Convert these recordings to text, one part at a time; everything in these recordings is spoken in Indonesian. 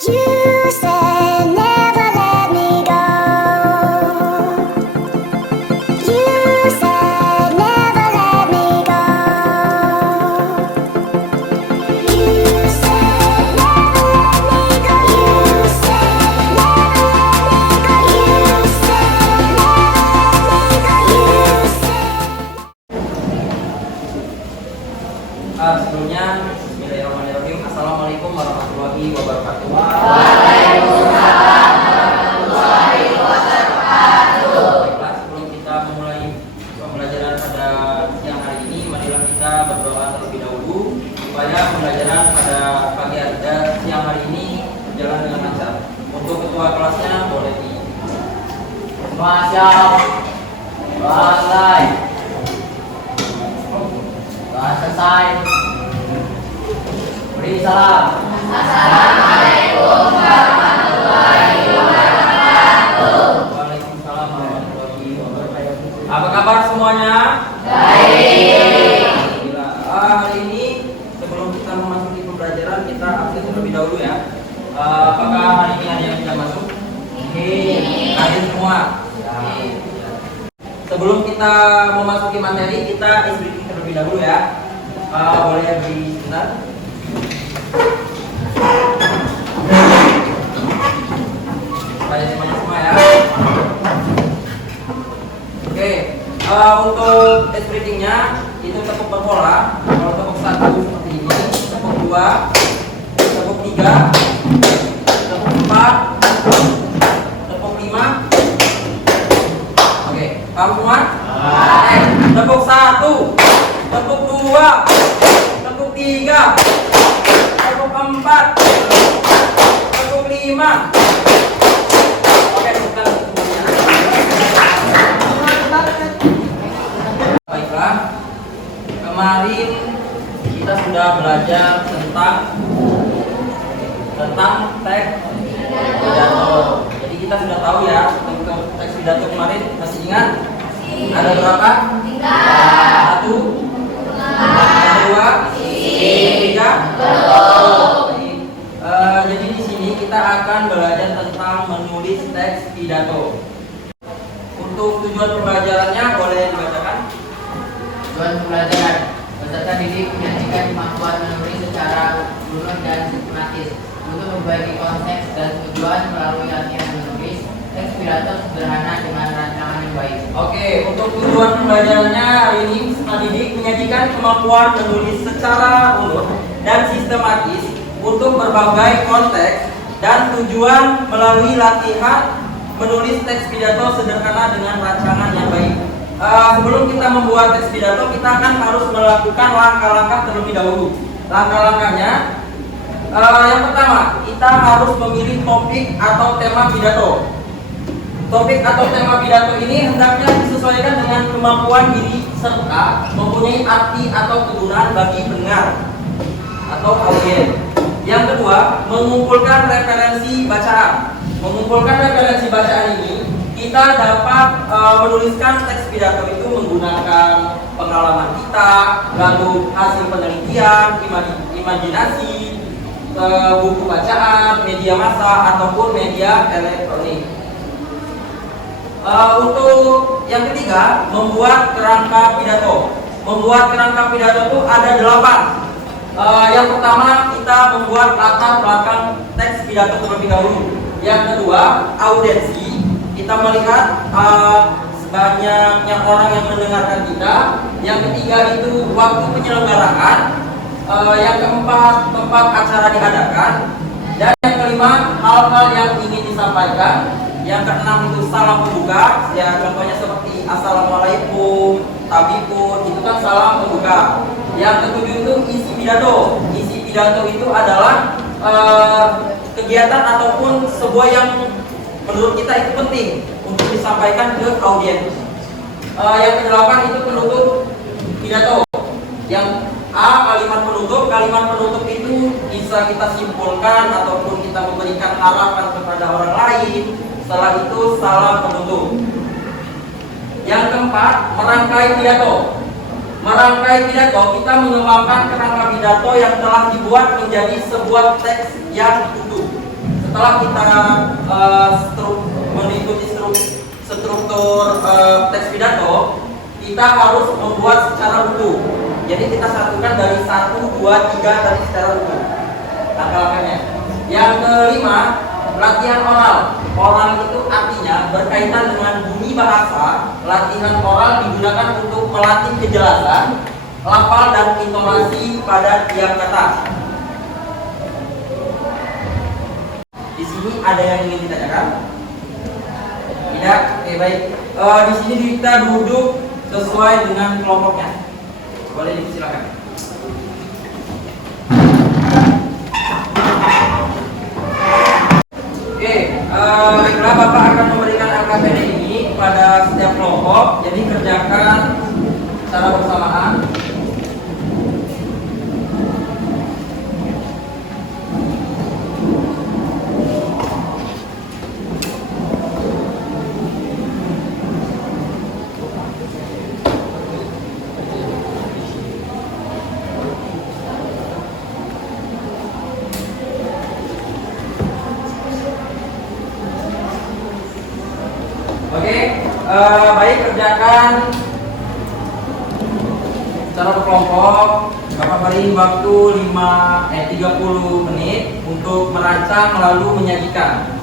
You said never let me go. You said never let me go. You said never let me go. You said never let me go. You said never let me go. You said. Sebelumnya, Bismillahirrahmanirrahim. Assalamualaikum warahmatullahi wabarakatuh. Baiklah, sebelum kita memulai pembelajaran pada siang hari ini, marilah kita berdoa terlebih dahulu supaya pembelajaran pada pagi hari dan siang hari ini berjalan dengan lancar. Untuk ketua kelasnya boleh di Siap. Selesai. Sudah selesai. Beri salam. Waalaikumsalam warahmatullahi wabarakatuh. Apa kabar semuanya? Alhamdulillah. Hari ini sebelum kita memasuki pembelajaran kita absen terlebih dahulu ya. Apakah hari ini ada yang tidak masuk? Hadir semua. Sebelum kita memasuki materi kita isi briefing terlebih dahulu ya. Boleh beri sebentar. Supaya semuanya semua ya. Oke, untuk tes briefingnya itu tepuk berpola. Kalau tepuk 1 seperti ini, tepuk 2, tepuk 3, tepuk 4, tepuk 5. Oke, paham semua? Tepuk 1, tepuk 2, tepuk 3, tepuk 4, tepuk 5. Oke, bukan semuanya. Baiklah, kemarin kita sudah belajar tentang teks pidato. Jadi kita sudah tahu ya untuk teks pidato kemarin, masih ingat? Ada berapa? 1, 2, 3. Jadi di sini kita akan belajar tentang menulis teks pidato. Untuk tujuan pembelajarannya boleh dibacakan. Tujuan pembelajaran peserta didik menyajikan kemampuan menulis secara runut dan sistematis untuk memperbaiki konsep dan tujuan melalui latihan menulis teks pidato sederhana dengan rancangan yang baik. Oke, untuk tujuan pembelajarannya hari ini peserta didik menyajikan kemampuan menulis secara runut dan sistematis untuk berbagai konteks dan tujuan melalui latihan menulis teks pidato sederhana dengan rancangan yang baik. Sebelum kita membuat teks pidato, kita akan harus melakukan langkah-langkah terlebih dahulu. Langkah-langkahnya, yang pertama, kita harus memilih topik atau tema pidato. Topik atau tema pidato ini hendaknya disesuaikan dengan kemampuan diri serta mempunyai arti atau kegunaan bagi pendengar atau audiens. Yang kedua, mengumpulkan referensi bacaan. Mengumpulkan referensi bacaan ini, kita dapat menuliskan teks pidato itu menggunakan pengalaman kita, lalu hasil penelitian, imajinasi, buku bacaan, media massa ataupun media elektronik. Untuk yang ketiga, membuat kerangka pidato. Membuat kerangka pidato itu ada 8. Yang pertama, kita membuat latar belakang teks pidato terlebih dahulu. Yang kedua, audiensi. Kita melihat sebanyaknya orang yang mendengarkan kita. Yang ketiga itu waktu penyelenggaraan. Yang keempat, tempat acara diadakan. Dan yang kelima, hal-hal yang ingin disampaikan. Yang keenam itu salam pembuka. Ya, contohnya seperti assalamualaikum, tabipun, itu kan salam pembuka. Yang ketujuh itu isi pidato. Isi pidato itu adalah kegiatan ataupun sebuah yang menurut kita itu penting untuk disampaikan ke audiens. Yang kedelapan itu penutup pidato. Yang A, kalimat penutup. Kalimat penutup itu bisa kita simpulkan ataupun kita memberikan harapan kepada orang lain. Setelah itu salam penutup. Yang keempat, merangkai pidato. Merangkai pidato, kita mengembangkan kerangka pidato yang telah dibuat menjadi sebuah teks yang utuh. setelah kita mengikuti struktur teks pidato, kita harus membuat secara utuh. Jadi kita satukan dari 1, 2, 3 tadi secara utuh langkah-langkahnya. Yang kelima, latihan oral. Oral itu artinya berkaitan dengan bunyi bahasa. Latihan oral digunakan untuk melatih kejelasan, lafal dan intonasi pada tiap kata. Di sini ada yang ingin ditanyakan? Tidak? Oke, baik. Di sini kita duduk sesuai dengan kelompoknya. Boleh dipersilakan. Oke, baiklah, Bapak akan memberikan LKPD ini pada setiap kelompok. Jadi kerjakan secara bersamaan. Oke, baik, kerjakan secara berkelompok. Bapak beri waktu 30 menit untuk merancang lalu menyajikan.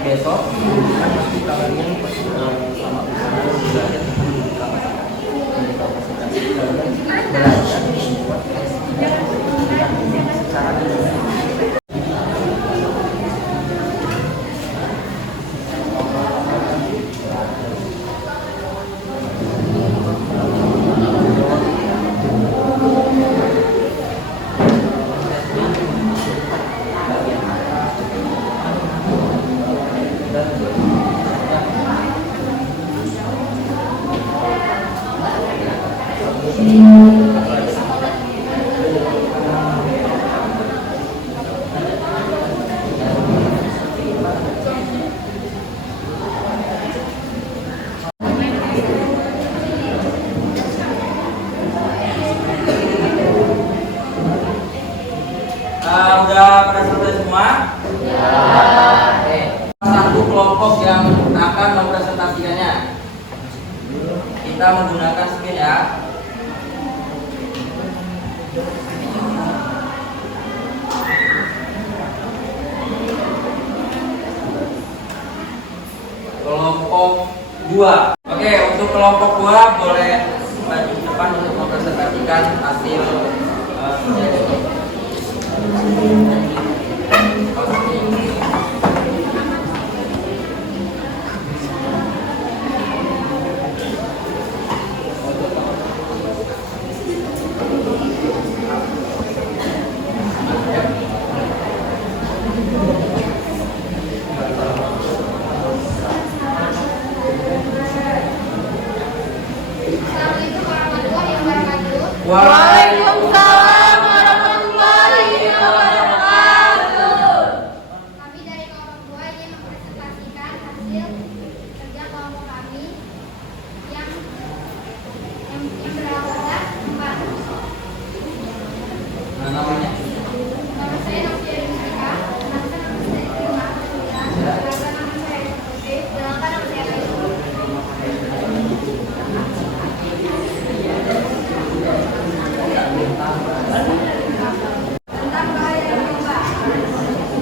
Besok kan pasti kalian sama belajar belajar membuat secara Udah pada selesai semua? Oke. Satu kelompok yang akan mempresentasikannya. Kita menggunakan screen ya. Kelompok 2. Oke, untuk kelompok 2 boleh maju ke depan untuk mempresentasikan hasil kerja. Assalamualaikum warahmatullahi wabarakatuh. Waalaikumsalam warahmatullahi wabarakatuh. Kami dari kelompok 2 ingin mempresentasikan hasil kerja kelompok kami yang beranggotakan 4. Namanya? Nama saya Nafia Rizka, nama saya Irma, nama saya Putri, sedangkan nama saya Raisu. Tentang bahaya narkoba.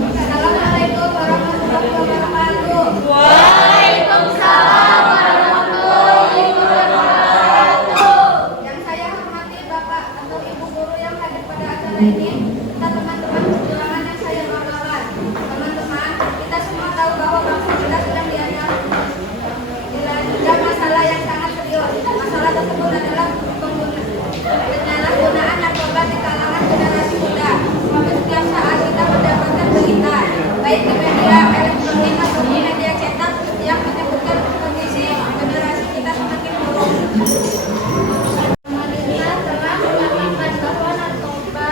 Assalamualaikum warahmatullahi wabarakatuh. Waalaikumsalam warahmatullahi wabarakatuh. Yang saya hormati Bapak atau Ibu guru yang hadir pada acara ini, serta teman-teman perjuangan yang saya banggakan. Teman-teman, kita semua tahu bahwa bangsa kita sedang dilanda masalah yang sangat serius. Masalah tersebut adalah penyalahgunaan narkoba di kalangan generasi muda. Setiap saat kita mendapatkan berita, baik di media elektronik ataupun media cetak, yang menyebutkan kondisi generasi kita semakin buruk. Pemerintah telah menyampaikan bahwa narkoba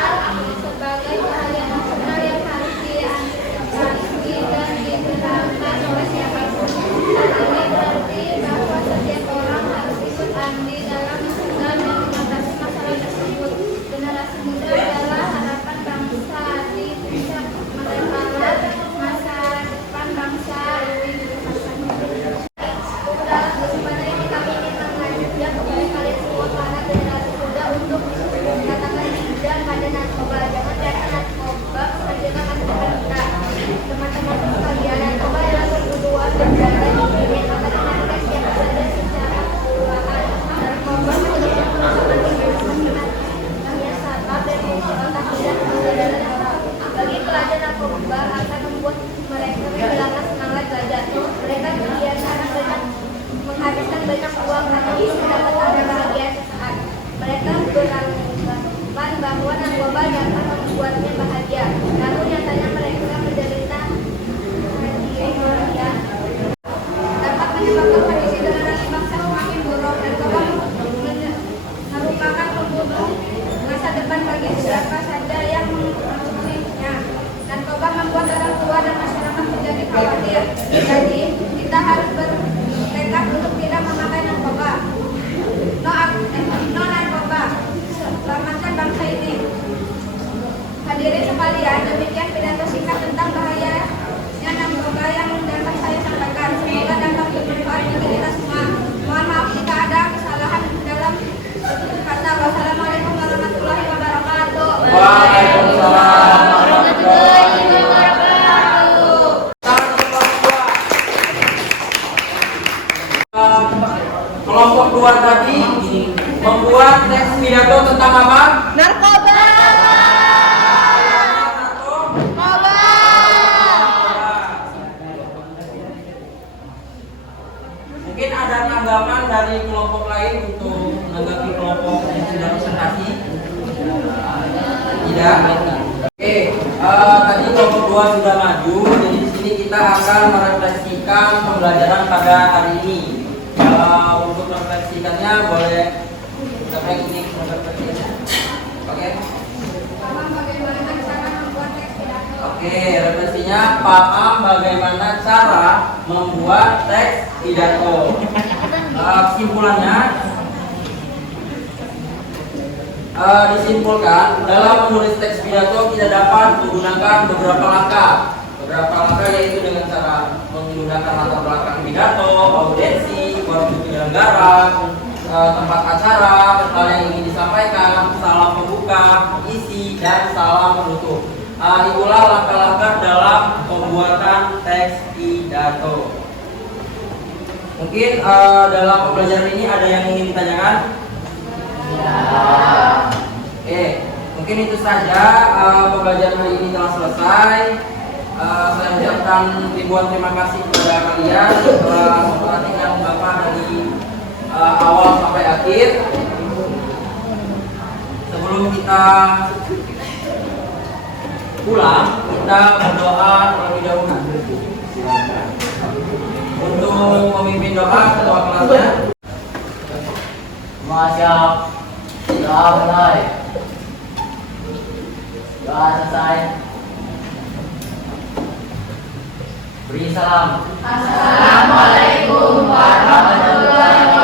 sebagai bahaya nasional yang harus diantisipasi dan diterapkan oleh siapapun. Hal ini berarti bahwa setiap orang harus ikut andil dalam mencegah dan mengatasi masalah tersebut. Generasi muda adalah harapan bangsa di puncak menepalah masa depan bangsa ini. Dalam kesempatan ini kami ingin mengajak kepada kalian semua para generasi muda untuk katakan tidak pada narkoba. Jangan biarkan narkoba menghasilkan masa depan kita. Teman-teman sekalian, narkoba adalah perburuan dan jalan yang akan menarik siapa saja secara keseluruhan. Narkoba menyebabkan kerusakan pikiran, sabab dan otak tidak kesadaran yang tahu. Bagi pelajar narkoba akan membuat mereka kehilangan semangat belajar. Mereka kebiasaan menghabiskan banyak uang hanya untuk mendapatkan bahagia sesaat. Mereka beranggapan bahwa narkoba dapat membuatnya bahagia. Lalu nyatanya mereka menderita bahagia. Dapat menyebabkan kondisi generasi bangsa semakin buruk. Narkoba merupakan pembunuh masa depan bagi siapa saja yang mengkonsumsinya. Narkoba membuat orang tua dan masyarakat menjadi khawatir. Jadi, kita harus bertekad untuk tidak memakai narkoba. No narkoba. Selamatkan bangsa ini. Hadirin sekalian, demikian pidato singkat tentang bahayanya narkoba yang dapat saya sampaikan. Semoga dapat bermanfaat bagi kita semua. Mohon maaf jika ada kesalahan dalam tutur kata. Wassalamualaikum warahmatullahi wabarakatuh. Waalaikumsalam Warahmatullahi wabarakatuh. Kelompok 2 tadi membuat teks pidato tentang apa? Narkoba. Mungkin ada tanggapan dari kelompok lain untuk menanggapi kelompok yang sudah presentasi? Tidak. Oke, tadi kelompok 2 sudah maju. Jadi di sini kita akan merefleksikan pembelajaran pada hari ini. Untuk merefleksikannya boleh siapa yang ingin paham bagaimana cara membuat teks pidato. Kesimpulannya, disimpulkan dalam menulis teks pidato tidak dapat menggunakan beberapa langkah. Beberapa langkah yaitu dengan cara menggunakan latar belakang pidato, audiensi, waktu penyelenggara, tempat acara, hal yang ingin disampaikan, salam pembuka, isi, dan salam penutup. Itulah langkah-langkah dalam pembuatan teks pidato. Mungkin dalam pembelajaran ini ada yang ingin ditanyakan? Oke, mungkin itu saja pembelajaran hari ini telah selesai. Saya ucapkan ribuan terima kasih kepada kalian telah memperhatikan Bapak dari awal sampai akhir. Sebelum kita pulang, kita berdoa terlebih dahulu. Untuk memimpin doa ketua kelasnya. Siap. Doa mulai. Doa selesai. Beri salam. Assalamualaikum warahmatullahi